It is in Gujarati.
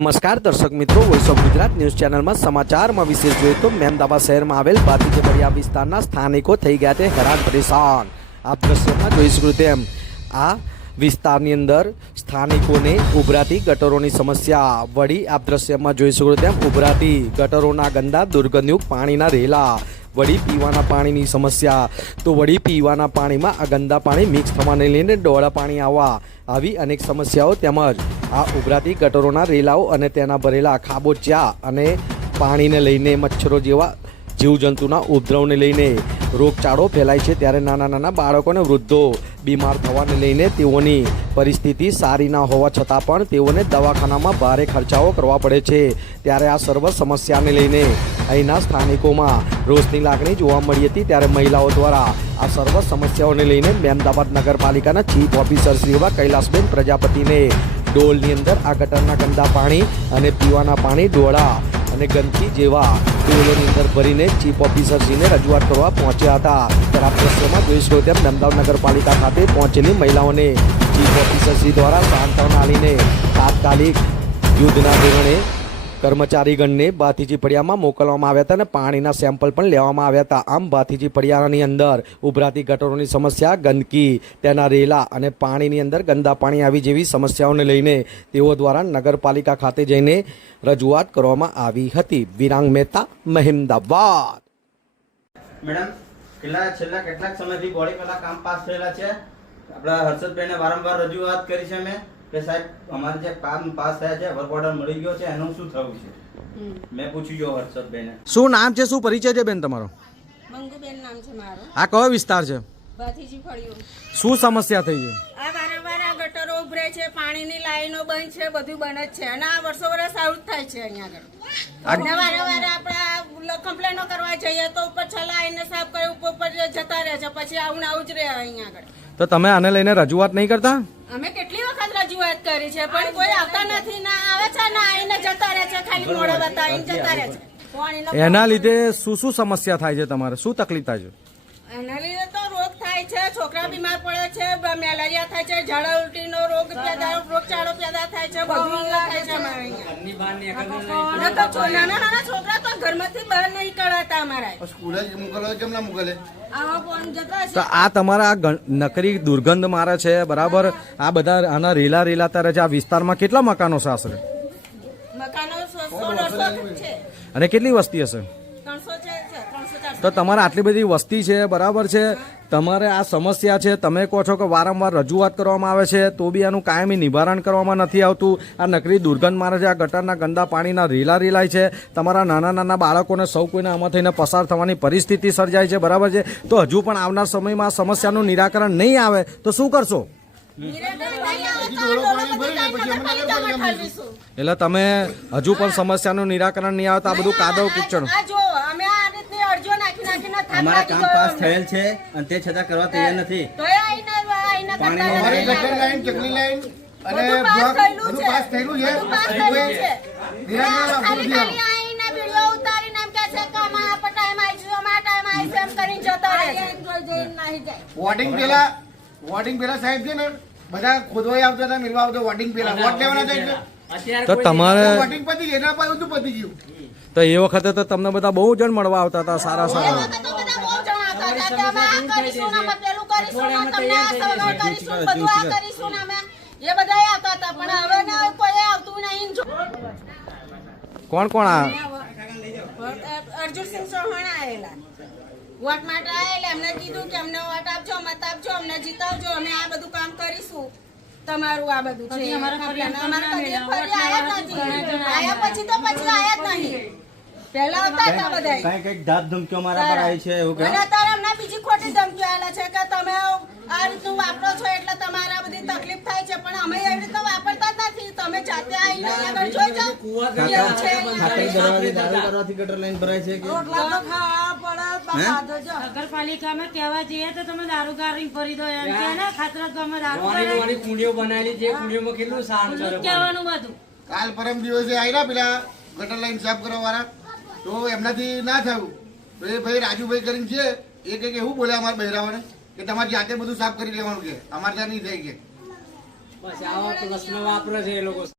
નમસ્કાર દર્શક મિત્રો, વોઇસ ઓફ ગુજરાત ન્યૂઝ ચેનલમાં સમાચારમાં વિશેષ જોઈએ તો મહેમદાવાદ શહેરમાં આવેલ બાતીજબરિયા વિસ્તારના સ્થાનિકો થઈ ગયા તે હેરાન પરેશાન। આપ દ્રશ્યમાં જોઈ શકો તેમ આ વિસ્તારની અંદર સ્થાનિકોને ઉભરાતી ગટરોની સમસ્યા, વળી આપ દ્રશ્યમાં જોઈ શકો તેમ ઉભરાતી ગટરોના ગંદા દુર્ગંધયુક્ત પાણીના રેલા, વળી પીવાના પાણીની સમસ્યા। તો વળી પીવાના પાણીમાં આ ગંદા પાણી મિક્સ થવાને લઈને ડોળા પાણી આવવા, આવી અનેક સમસ્યાઓ તેમજ આ ઉભરાતી ગટરોના રેલાઓ અને તેના ભરેલા ખાબોચિયા અને પાણીને લઈને મચ્છરો જેવા જીવજંતુના ઉપદ્રવને લઈને રોગચાળો ફેલાય છે। ત્યારે નાના નાના બાળકો અને વૃદ્ધો બીમાર થવાને લઈને તેઓની પરિસ્થિતિ સારી ના હોવા છતાં પણ તેઓને દવાખાનામાં ભારે ખર્ચાઓ કરવા પડે છે। ત્યારે આ સર્વ સમસ્યાને લઈને અહીંના સ્થાનિકોમાં રોષની લાગણી જોવા મળી હતી। ત્યારે મહિલાઓ દ્વારા આ સર્વ સમસ્યાઓને લઈને મહેમદાવાદ નગરપાલિકાના ચીફ ઓફિસર શ્રી એવા કૈલાસબેન પ્રજાપતિને ડોલની અંદર આ ગટરના ગંદા પાણી અને પીવાના પાણી, ડોળા અને ગંદકી જેવા ડોલોની અંદર ભરીને ચીફ ઓફિસરશ્રીને રજૂઆત કરવા પહોંચ્યા હતા। ત્યારે આ દ્રશ્યમાં જોઈ શકો તેમ મહેમદાવાદ નગરપાલિકા ખાતે પહોંચેલી મહિલાઓને ચીફ ઓફિસરશ્રી દ્વારા સાંત્વના આપીને તાત્કાલિક યુદ્ધના ધોરણે કર્મચારીગણને ભાતીજી ફળિયામાં મોકલવામાં આવ્યા હતા અને પાણીના સેમ્પલ પણ લેવામાં આવ્યા હતા। આમ ભાતીજી ફળિયાની અંદર ઉભરાતી ગટરોની સમસ્યા, ગંદકી, તેના રેલા અને પાણીની અંદર ગંદા પાણી આવી જેવી સમસ્યાઓને લઈને તેઓ દ્વારા નગરપાલિકા ખાતે જઈને રજૂઆત કરવામાં આવી હતી। વિરાંગ મહેતા, મહેમદાવાદ। મેડમ, છેલ્લા કેટલાક સમયથી બોડી પેલા કામ પાસ થયેલા છે। આપણા હર્ષદભાઈને વારંવાર રજૂઆત કરી છે મેં કે સાહેબ અમારે જે કામ પાસ થયા છે, વર્ક ઓર્ડર મળી ગયો છે, એનું શું થયું છે? મેં પૂછ્યું જો હર્ષદભાઈને। શું નામ છે, શું પરિચય છે બેન તમારો? મંગુબેન નામ છે મારો। આ કયો વિસ્તાર છે? ભાતીજી ફળિયું। શું સમસ્યા થઈ છે? આ વારંવાર આ ગટરો ઉભરે છે, પાણીની લાઈનો બંધ છે, બધું બંધ જ છે અને આ વર્ષો વર્ષ આવું થાય છે અહીંયા આગળ। વારંવાર આપણે કમ્પ્લેનો કરવા જઈએ તો ઉપર છલા આવીને સાફ કરે, ઉપર જતા રહે છે, પછી આવું આવું જ રહે અહીંયા આગળ। તો તમે આને લઈને રજૂઆત નહીં કરતા? અમે કેટલી વખત રજૂઆત કરી છે પણ કોઈ આવતા નથી, ના આવે છે ના આવીને જતા રહે છે, ખાલી મોઢે બતાવીને જતા રહે છે। એના લીધે શું શું સમસ્યા થાય છે તમારે? શું તકલીફ થાય છે? એના લીધે તો રોગ થાય છે, છોકરા બીમાર પડે છે, મેલેરિયા થાય છે, ઝાડા ઉલટીનો રોગચાળો પેદા થાય છે, બધું થાય છે અમારે અહીંયા। નાના નાના છોકરા તો ઘરમાંથી બહાર નહીં નીકળતા અમારા। તો આ તમારા નકરી દુર્ગંધ મારે છે, બરાબર? આ બધા આના રેલા રેલા તારે છે। આ વિસ્તારમાં કેટલા મકાનો છે આશરે? મકાનો 100-150 છે અને કેટલી વસ્તી હશે? 300 છે, 300-400। તો તમારે આટલી બધી વસ્તી છે, બરાબર છે, તમારે આ સમસ્યા છે, તમે કહો છો કે વારંવાર રજૂઆત કરવામાં આવે છે તો બી આનું કાયમી નિવારણ કરવામાં નથી આવતું। આ નકરી દુર્ગંધ મારે છે, આ ગટરના ગંદા પાણીના રેલા રેલાય છે, તમારા નાના નાના બાળકોને સૌ કોઈને આમાં થઈને પસાર થવાની પરિસ્થિતિ સર્જાય છે, બરાબર છે? તો હજુ પણ આવનાર સમયમાં આ સમસ્યાનું નિરાકરણ નહીં આવે તો શું કરશો? એટલે તમે હજુ પણ સમસ્યાનું નિરાકરણ નહીં આવે તો આ બધું કાદવ કિચડ। અમારા કામ પાસ થયેલ છે અને તે છતાં કરવા તૈયાર નથી। વોટિંગ પેલા સાહેબ છે ને બધા ખોદવાઈ આવતા હતા, મિલવા આવતા વોટિંગ પેલા વોટ લેવાના થાય તો તમારે વોટિંગ પતી ગયું, એના પર બધું પતી ગયું। તો એ વખતે તો તમને બધા બહુ જણ મળવા આવતા હતા, સારા સારા। કોણ કોણ આ? અર્જુનસિંહ ચૌહાણ આવેલા વોટ માટે આવેલા, એમને કીધું કે અમને વોટ આપજો, મત આપજો, અમને જીતાવજો, અમે આ બધું કામ કરીશું તમારું। આ બધું છે આયા પછી તો પછી આયા જ નહીં, પહેલા હતા હતા બધા કઈ ધાક ધમકીઓ મારા પર આવી છે એવું કે? અને અત્યારે અમને બીજી ખોટી ધમકીઓ આવેલા છે કે તમે આ રીતનું વાપરો છો એટલે તમારે આ બધી તકલીફ થાય છે, પણ અમે એવી રીતે વાપરતા જ નથી। તમે જાતે આવીને આગળ જોઈ જાઓ કરવાથી ગટર લાઈન ભરાય છે કે નગરપાલિકામાં કહેવા જઈએ તો તમે દારૂ ગારી ભરી દો એમ કે ને ખાતર તમે દારૂ કુંડીઓ બનાવેલી છે, કુંડીઓમાં કેટલું સારું કહેવાનું બધું। કાલ પરમ દિવસે આવ્યા પેલા ગટર લાઈન સાફ કરવા વાળા, તો એમનાથી ના થયું તો એ ભાઈ રાજુભાઈ કરીને છે, એ કંઈક એવું બોલે અમારા બહેરાવાને કે તમારે જાતે બધું સાફ કરી લેવાનું, કે અમારે ત્યાં નહીં થાય કે બસ આવા પ્રશ્ન વાપરે છે એ લોકો।